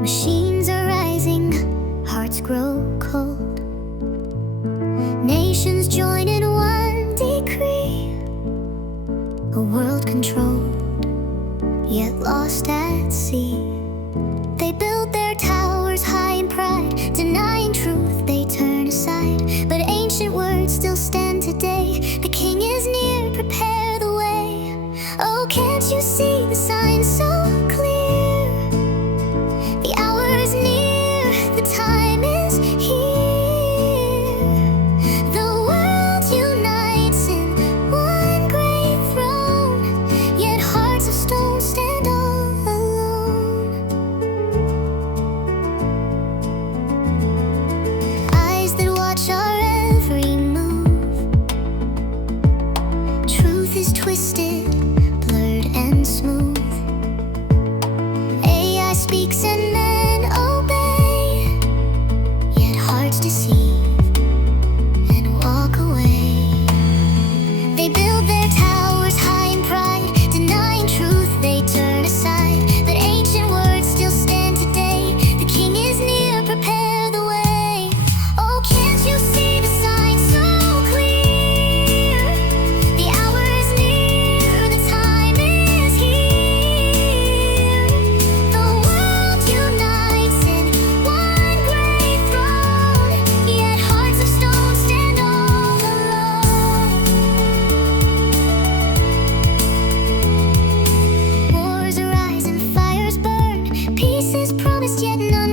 Machines are rising, hearts grow cold. Nations join in one decree, a world controlled, yet lost at sea. They build their towers high in pride, denying truth they turn aside. But ancient words still stand today. The king is near, prepare the way. Oh, can't you see the signs so clear? The hour is near, the time is here. The world unites in one great throne, yet hearts of stone stand all alone. Eyes that watch our every move. Truth is twisted, blurred and smooth. AI speaks and men obey, yet hearts deceive and walk away. They build their towers high in pride, denying truth they turn aside. But ancient words still stand today. The king is near, prepare the way. Oh, can't you see the signs so clear? The hour is near, the time is here. The world unites in one great throne, yet hearts of stone stand all alone. Wars arise and fires burn. Peace is promised, yet none